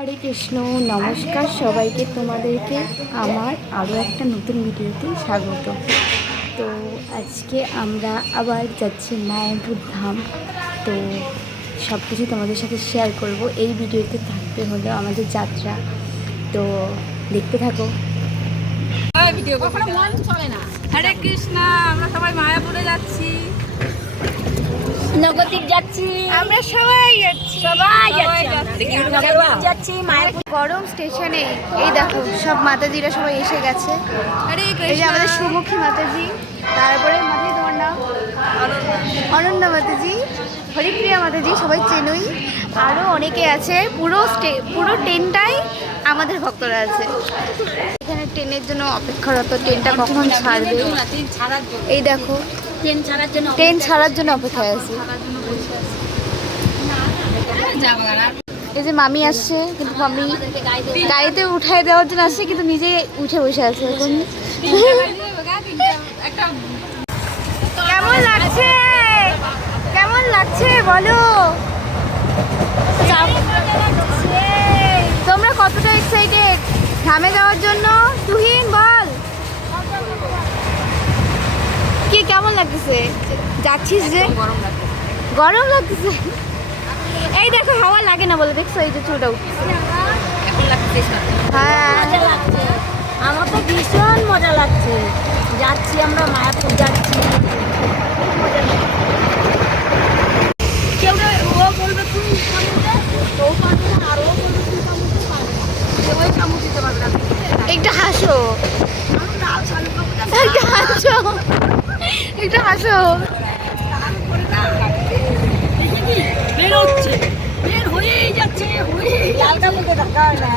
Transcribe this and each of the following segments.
হরে কৃষ্ণ, নমস্কার সবাইকে তোমাদেরকে। আমার আরও একটা নতুন ভিডিওতে স্বাগত। তো আজকে আমরা আবার যাচ্ছি মায়াপুর ধাম। তো সব কিছু তোমাদের সাথে শেয়ার করব। এই ভিডিওতে থাকবে হলো আমাদের যাত্রা। তো দেখতে থাকো। ভিডিও হরে কৃষ্ণ, আমরা সবাই মায়াপুরে যাচ্ছি। নগতিক যাচ্ছি। আমরা সবাই যাচ্ছি। সবাই যাচ্ছি মায়াপুর। গরম স্টেশনে এই দেখো সব মাতাজিরা সবাই এসে গেছে। এই যে আমাদের সুমুখী মাতাজি তারপরে মাতাজি তোমার নাম? অনন্যা মাতাজি হরিপ্রিয়া মাতাজি সবাই চেনই। আরও অনেকে আছে পুরো স্টে পুরো ট্রেনটাই আমাদের ভক্তরা আছে। এখানে ট্রেনের জন্য অপেক্ষারত ট্রেনটা কখন ছাড়বে? এই দেখো ট্রেন ছাড়ার জন্য ট্রেন ছাড়ার জন্য অপেক্ষায় আছে। এই যে মামি আসছে কিন্তু মামি গাড়িতে উঠাই দেওয়ার জন্য আসছে কিন্তু নিজে উঠে বসে আছে এখন। কেমন লাগছে? কেমন লাগছে? বলো। তোমরা কতটা এক্সাইটেড ধামে যাওয়ার জন্য তুহিন বল কি কেমন লাগতেছে যাচ্ছিস যে? গরম লাগছে গরম লাগতেছে? এই দেখো হাওয়া লাগে না বলে দেখছ? এই যে চুলটা উঠছে। হ্যাঁ। আমার তো ভীষণ মজা লাগছে। যাচ্ছি আমরা মায়াপুর যাচ্ছি। কেউ না ও বলবে তুমি সামুদ্রে তো ও পারবে না আর ও বলবে তুমি সামুদ্রে পারবে না। সে ওই সামুদ্রে দিতে পারবে না একটু হাসো আমি লাল শাড়ি পরবো না। একটু হাসো একটু হাসো দেখি কি বের হচ্ছে বের হয়েই যাচ্ছে হয়েই লালটা মুখে ঢাকা হয় না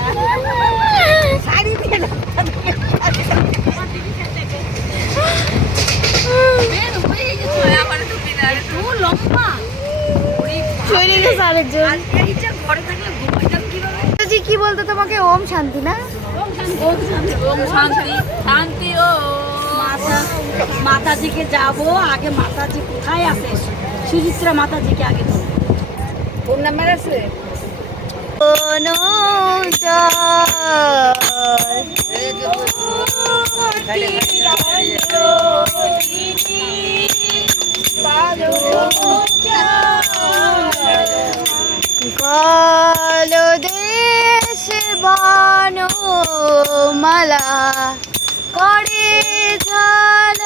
শাড়ি দিয়ে ঢাকা দিয়ে বের হয়েই যাচ্ছে আমার টুপি না এত লম্বা চলে গেছে আরেকজন। ঘরে থাকলে ঘুমাইতাম কীভাবে? কি বলতো তোমাকে? ওম শান্তি না? ওম শান্তি ওম শান্তি শান্তি ও। মাতা মাতাজিকে যাব আগে মাতাজি কোথায় আছে? সুচিত্রা মাতাজিকে আগে। ফোন নাম্বার আছে? কোনো দেশ বন মালা করে ঝালমাল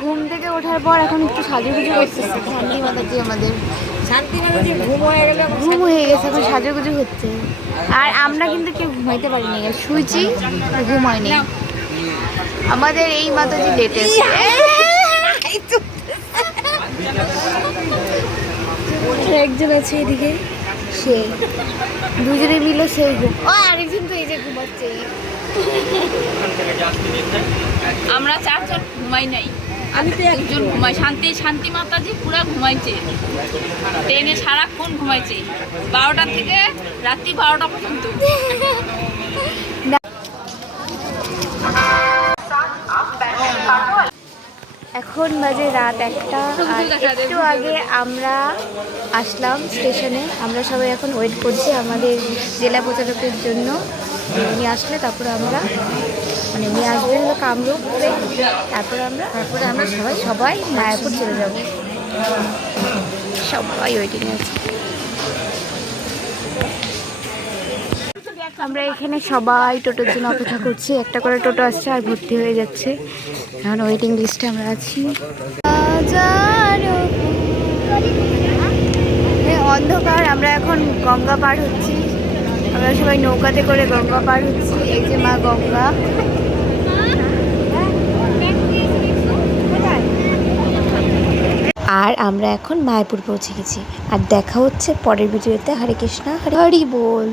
ঘুম থেকে ওঠার পর এখন একটু সাজুগুজু করতেছে। শান্তি মাতাজি আমাদের। ঘুম হয়ে গেলে ঘুম হয়ে গেছে এখন সাজুগুজু হচ্ছে। আর আমরা কিন্তু কেউ ঘুমাইতে পারিনি শুয়েছি আর ঘুম হয়নি। আমাদের এই মাতাজি লেটেস্ট একজন আছে এদিকে সে। দুজনে মিলে সেই ঘুম ও আরেকজন তো এই যে ঘুমাচ্ছে। আমরা চারজন ঘুমাই নাই। আমি তো একজন ঘুমাই। শান্তি শান্তি মাতাজি পুরা ঘুমাইছে। ট্রেনে সারাক্ষণ ঘুমাইছে। বারোটা থেকে রাত্রি বারোটা পর্যন্ত। এখন বাজে রাত একটা, আর একটু আগে আমরা আসলাম স্টেশনে। আমরা সবাই এখন ওয়েট করছি আমাদের জেলা প্রচারকের জন্য। উনি আসলে তারপরে আমরা মানে উনি আসবেন কামরূপে। তারপরে আমরা তারপরে আমরা সবাই সবাই মায়াপুর চলে যাব। সবাই ওয়েটিংয়ে আছে। আমরা এখানে সবাই টোটোর জন্য অপেক্ষা করছি। একটা করে টোটো আসছে আর ভর্তি হয়ে যাচ্ছে। এখন ওয়েটিং লিস্টে আমরা আছি। অন্ধকার, আমরা এখন গঙ্গা পার হচ্ছি। আমরা সবাই নৌকাতে করে গঙ্গা পার হচ্ছি। এই যে মা গঙ্গা। আর আমরা এখন মায়াপুর পৌঁছে গেছি। আর দেখা হচ্ছে পরের ভিডিওতে। হরে কৃষ্ণা হরি বল।